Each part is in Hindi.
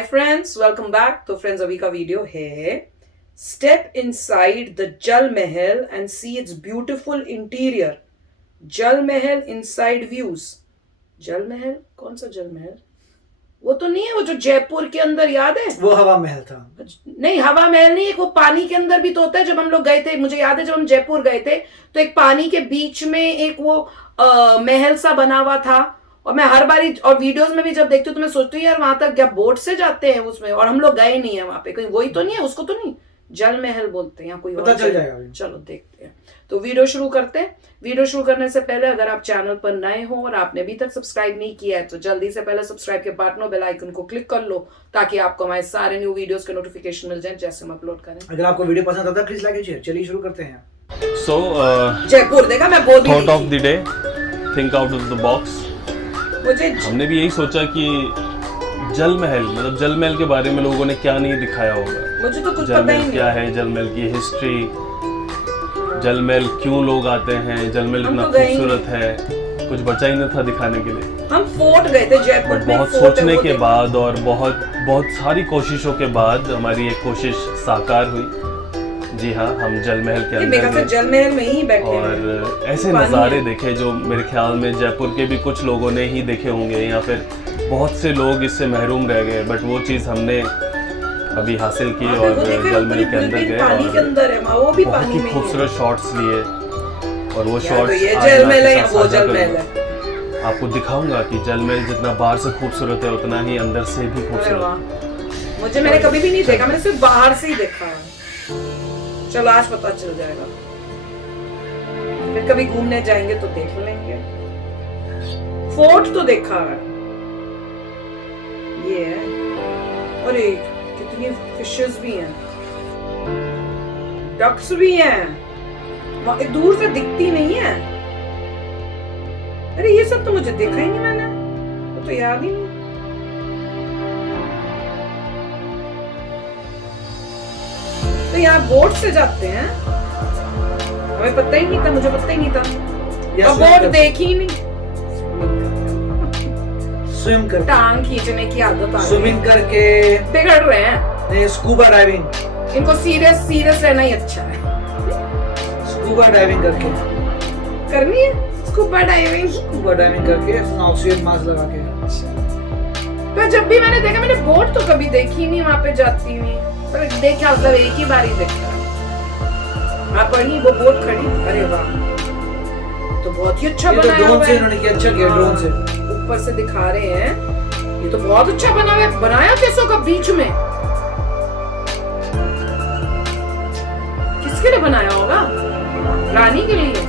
Hi friends, welcome back. तो फ्रेंड्स, अभी का वीडियो है स्टेप इनसाइड द जल महल and see it's beautiful interior. जल महल इनसाइड व्यूज। जल महल? कौन सा जल महल? वो तो नहीं है, वो जो जयपुर के अंदर, याद है? वो हवा महल था। नहीं, हवा महल नहीं, एक वो पानी के अंदर भी तो होता है। जब हम लोग गए थे, मुझे याद है, जब हम जयपुर गए थे तो एक पानी के बीच में एक वो महल सा बना हुआ था। और मैं हर बारी और वीडियोस में भी जब देखती हूँ तो मैं सोचती हूँ यार, वहां तक क्या बोट से जाते हैं उसमें? और हम लोग गए नहीं है वहां पे। कहीं वही तो नहीं है? उसको तो नहीं जल महल बोलते हैं या कोई पता और चल जाएगा। चलो देखते हैं। तो वीडियो शुरू करते हैं। वीडियो शुरू करने से पहले अगर आप चैनल पर नए हो और आपने अभी तक सब्सक्राइब नहीं किया है तो जल्दी से पहले सब्सक्राइब के बटन और बेल आइकन को क्लिक कर लो, ताकि आपको हमारे सारे न्यू वीडियोस के नोटिफिकेशन मिल जाए जैसे हम अपलोड करें। अगर आपको वीडियो पसंद आता है प्लीज लाइक कीजिए। चलिए शुरू करते हैं। जयपुर देखा, मैं बोल भी thought of the day, think out of the box. मुझे हमने भी यही सोचा कि जल महल, मतलब जल महल के बारे में लोगों ने क्या नहीं दिखाया होगा। मुझे तो कुछ जल पता ही महल नहीं। क्या है, जल महल की हिस्ट्री, जल महल क्यों लोग आते हैं, जल महल इतना तो गए ही खूबसूरत है, कुछ बचा ही नहीं था दिखाने के लिए। हम फोर्ट गए थे जयपुर बट में। बहुत फोर्ट है, सोचने वो के देखा। बाद और बहुत सारी कोशिशों के बाद हमारी एक कोशिश साकार हुई। जी हाँ, हम जल महल के ये अंदर मेरा गए जल महल में ही बैठे हैं। और ऐसे पानी नज़ारे है। देखे जो मेरे ख्याल में जयपुर के भी कुछ लोगों ने ही देखे होंगे, या फिर बहुत से लोग इससे महरूम रह गए। बट वो चीज़ हमने अभी हासिल की और वो देखो, जल महल के अंदर गए पानी के और अंदर है, वो भी बहुत पानी ही में ही है। खूबसूरत शॉट्स लिए। और वो या तो शॉट्स ये जल महल है या वो जल महल है। आपको दिखाऊंगा कि जल महल जितना बाहर से खूबसूरत है उतना ही अंदर से भी अरे खूबसूरत वाह, है। मुझे मैंने कभी भी नहीं देखा, मैंने सिर्फ बाहर से ही देखा है। चलो आज पता चल जाएगा, फिर कभी घूमने जाएंगे तो देख लेंगे। फोर्ट तो देखा है, ये है। अरे कितनी फिशेस भी हैं, डक्स भी हैं, वहां दूर से दिखती नहीं है। अरे ये सब तो मुझे देखा ही नहीं मैंने, तो याद ही नहीं। तो यहाँ बोट से जाते हैं? हमें पता ही नहीं था, मुझे पता ही नहीं था। और बोट देखी ही नहीं। स्विम कर, टांग खींचने की आदत आ गई। स्विमिंग करके बिगड़ रहे हैं। Scuba diving. इनको सीरियस रहना ही अच्छा है। स्कूबा डाइविंग करके करनी है स्कूबा डाइविंग। स्कूबा डाइविंग करके ऑक्सीजन मास्क लगा के। पर जब भी मैंने देखा, मैंने बोट तो कभी देखी नहीं वहां पे जाती हुई। पर देखा, मतलब एक ही बार ही देखा। आप पढ़ी वो बोट खड़ी। अरे वाह, तो बहुत ही अच्छा ये तो बनाया ड्रोन हुआ से है। इन्होंने किया, अच्छा किया ड्रोन से। ऊपर से दिखा रहे हैं, ये तो बहुत अच्छा बना हुआ है। बनाया कैसों का बीच में? किसके लिए बनाया होगा? रानी के लिए?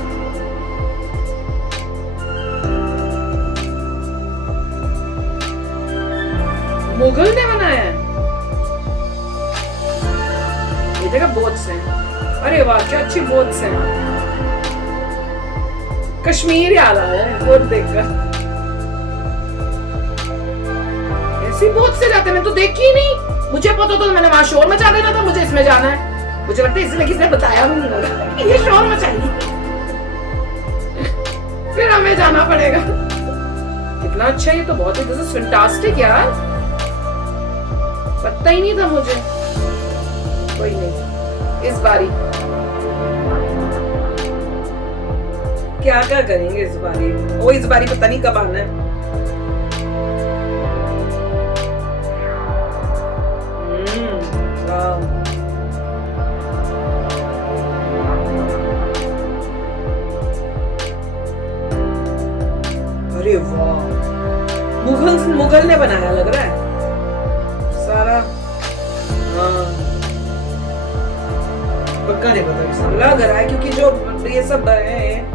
मुगल ने बनाया है। ये जगह बोट्स हैं। अरे वाह, क्या अच्छी बोट्स हैं। कश्मीर याद आ रहा है बोट देखकर। ऐसी बोट से जाते, मैं तो देखी ही नहीं। मुझे पता तो मैंने वहां शोर मचा देना था, मुझे इसमें जाना है। मुझे लगता है इसलिए किसी ने बताया भी नहीं होगा कि ये शोर मचाएगी। फिर हमें जाना पड़ेगा। कितना अच्छा है, ये तो बहुत ही दिस इज फैंटास्टिक यार। पता ही नहीं था मुझे। कोई नहीं, इस बारी क्या क्या करेंगे इस बारी। वो इस बारी पता नहीं कब आना है। वाह। अरे वाह, मुगल ने बनाया लग रहा है सारा। हाँ, पक्का नहीं पता किसने। लग रहा है क्योंकि जो ये सब है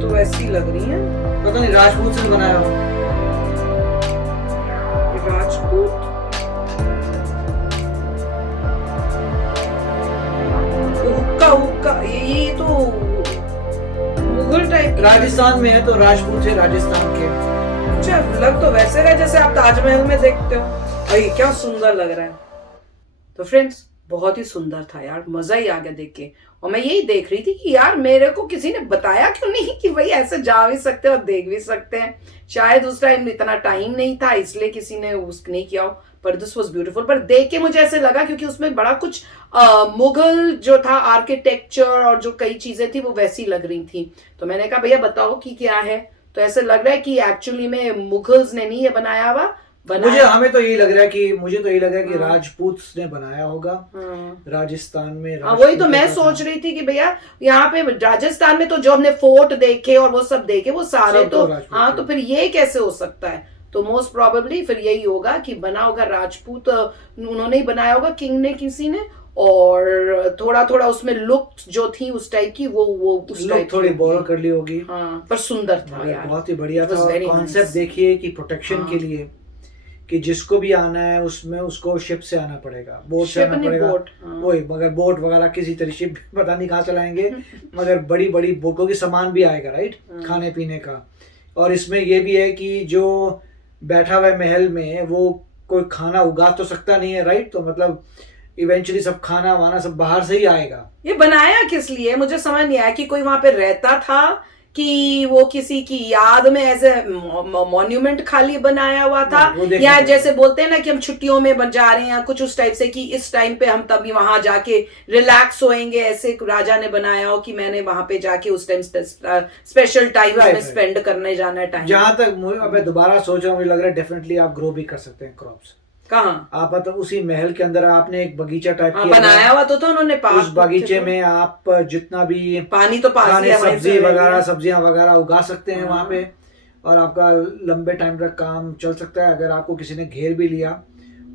तो वैसी लग रही है। पता नहीं राजपूत से बनाया हो। राजपूत? हुक्का हुक्का, ये तो मुगल टाइप। राजस्थान में है तो राजपूत है राजस्थान के। अच्छा, लग तो वैसे रहा जैसे आप ताजमहल में देखते हो। अरे क्या सुंदर लग रहा है। तो फ्रेंड्स, बहुत ही सुंदर था यार, मजा ही आ गया देख के। और मैं यही देख रही थी कि यार मेरे को किसी ने बताया क्यों नहीं कि भाई ऐसे जा भी सकते हैं और देख भी सकते हैं। शायद उस टाइम इतना टाइम नहीं था इसलिए किसी ने उस नहीं किया हो, पर दिस वाज ब्यूटीफुल। पर देख के मुझे ऐसे लगा क्योंकि उसमें बड़ा कुछ मुगल जो था आर्किटेक्चर और जो कई चीजें थी वो वैसी लग रही थी। तो मैंने कहा भैया बताओ कि क्या है। तो ऐसे लग रहा है कि एक्चुअली में मुगल्स ने नहीं ये बनाया हुआ, हमें तो यही लग रहा है कि मुझे तो यही लग रहा है कि राजपूत ने बनाया होगा राजस्थान में। वही तो मैं सोच रही थी कि भैया यहाँ पे राजस्थान में तो जो हमने फोर्ट देखे और वो सब देखे वो सारे तो हाँ, तो फिर ये कैसे हो सकता है। तो मोस्ट प्रोबेबली फिर यही होगा कि बना होगा राजपूत, उन्होंने ही बनाया होगा किंग ने किसी ने, और थोड़ा थोड़ा उसमें लुक जो थी उस टाइप की वो उस टाइप थोड़ी बोरो कर ली होगी। हाँ, पर सुंदर था यार, बहुत ही बढ़िया था। कॉन्सेप्ट देखिए कि प्रोटेक्शन के लिए कि जिसको भी आना है उसमें उसको शिप से आना पड़ेगा, बोट से आना पड़ेगा। वही, मगर बोट वगैरह किसी तरह शिप पता नहीं कहाँ चलाएंगे, मगर बड़ी बड़ी बोटों की सामान भी आएगा, राइट, खाने पीने का। और इसमें ये भी है कि जो बैठा हुआ महल में वो कोई खाना उगा तो सकता नहीं है, राइट, तो मतलब इवेंचुअली सब खाना वाना सब बाहर से ही आएगा। ये बनाया किस लिए मुझे समझ नहीं आया, कि कोई वहां पे रहता था कि वो किसी की याद में ऐसे मॉन्यूमेंट खाली बनाया हुआ था, या जैसे बोलते हैं ना कि हम छुट्टियों में जा रहे हैं कुछ उस टाइप से कि इस टाइम पे हम तभी वहां जाके रिलैक्स होएंगे, ऐसे राजा ने बनाया हो कि मैंने वहां पे जाके उस टाइम स्पेशल टाइम में स्पेंड करने जाना है टाइम। जहां तक मैं दोबारा सोच रहा हूँ, मुझे लग रहा है डेफिनेटली आप ग्रो भी कर सकते हैं क्रॉप्स। कहाँ आप मतलब उसी महल के अंदर आपने एक बगीचा टाइप किया बनाया हुआ तो था उन्होंने, उस बगीचे में आप जितना भी पानी तो सब्जियां वगैरह उगा सकते हैं वहां पे, और आपका लंबे टाइम तक काम चल सकता है अगर आपको किसी ने घेर भी लिया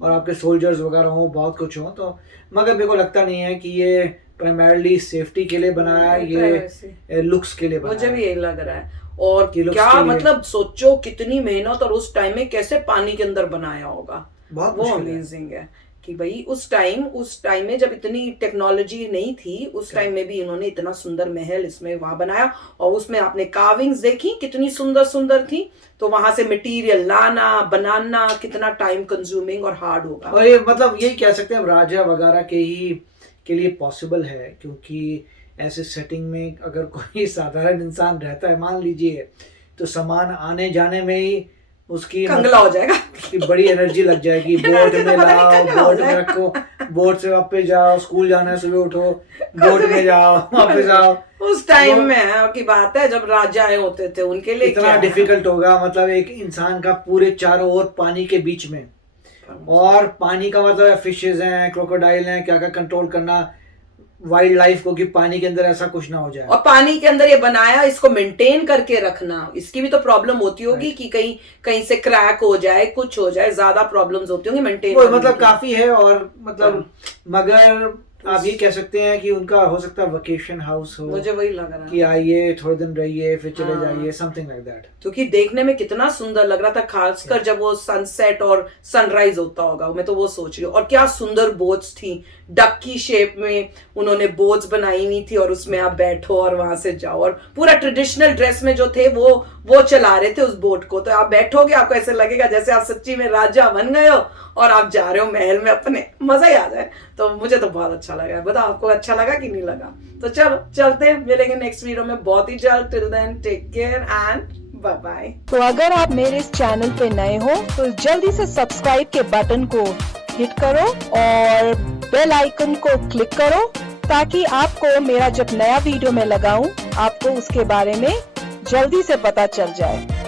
और आपके सोल्जर्स वगैरह हो, बहुत कुछ हो तो। मगर मेरे को लगता नहीं है कि ये प्राइमरली सेफ्टी के लिए बनाया है, ये लुक्स के लिए बनाया। मुझे भी यही लग रहा है। और क्या मतलब सोचो कितनी मेहनत, और उस टाइम में कैसे पानी के अंदर बनाया होगा, वो अमेजिंग है कि भाई उस टाइम में जब इतनी टेक्नोलॉजी नहीं थी, उस टाइम में भी इन्होंने इतना सुंदर महल इसमें वहां बनाया। और उसमें आपने कार्विंग्स देखी कितनी सुंदर सुंदर थी, तो वहां से मटेरियल लाना बनाना कितना टाइम कंज्यूमिंग और हार्ड होगा। और ये मतलब यही कह सकते हैं राजा वगैरह के लिए पॉसिबल है, क्योंकि ऐसे सेटिंग में अगर कोई साधारण इंसान रहता है मान लीजिए, तो सामान आने जाने में ही उसकी कंगला हो जाएगा, उसकी बड़ी एनर्जी लग जाएगी। बोट में लाओ, बोट में रखो, बोट से वापस जाओ, स्कूल जाना है सुबह उठो, बोट में जाओ वापस आओ। उस टाइम में की बात है जब राजाएं होते थे, उनके लिए इतना डिफिकल्ट होगा, मतलब एक इंसान का पूरे चारों ओर पानी के बीच में, और पानी का मतलब फिशेज हैं, क्रोकोडाइल हैं, क्या क्या कंट्रोल करना वाइल्ड लाइफ को कि पानी के अंदर ऐसा कुछ ना हो जाए। और पानी के अंदर ये बनाया, इसको मेंटेन करके रखना, इसकी भी तो प्रॉब्लम होती होगी कि कहीं से क्रैक हो जाए, कुछ हो जाए, ज्यादा प्रॉब्लम्स होती होंगी मेंटेन। मतलब काफी है, और मतलब मगर आप ये कह सकते हैं कि उनका हो सकता है वेकेशन हाउस हो, मुझे वही लग रहा है कि आइए थोड़े दिन रहिए फिर चले जाइए, समथिंग लाइक दैट। क्योंकि देखने में कितना सुंदर लग रहा था, खासकर जब वो सनसेट और सनराइज होता होगा, मैं तो वो सोच रही हूँ। और क्या सुंदर बोट्स थी, डक की शेप में उन्होंने बोट्स बनाई हुई थी, और उसमें आप बैठो और वहां से जाओ, और पूरा ट्रेडिशनल ड्रेस में जो थे वो चला रहे थे उस बोट को। तो आप बैठोगे, आपको ऐसे लगेगा जैसे आप सच्ची में राजा बन गए हो और आप जा रहे हो महल में अपने, मजा ही आ जाए। तो मुझे तो बहुत अच्छा लगा। बताओ आपको अच्छा लगा कि नहीं लगा? तो चलो चलते हैं, मिलेंगे नेक्स्ट वीडियो में बहुत ही जल्द। Till then take care and bye bye. तो अगर आप मेरे इस चैनल पे नए हो तो जल्दी से सब्सक्राइब के बटन को हिट करो और बेल आइकन को क्लिक करो, ताकि आपको मेरा जब नया वीडियो मैं लगाऊं आपको उसके बारे में जल्दी से पता चल जाए।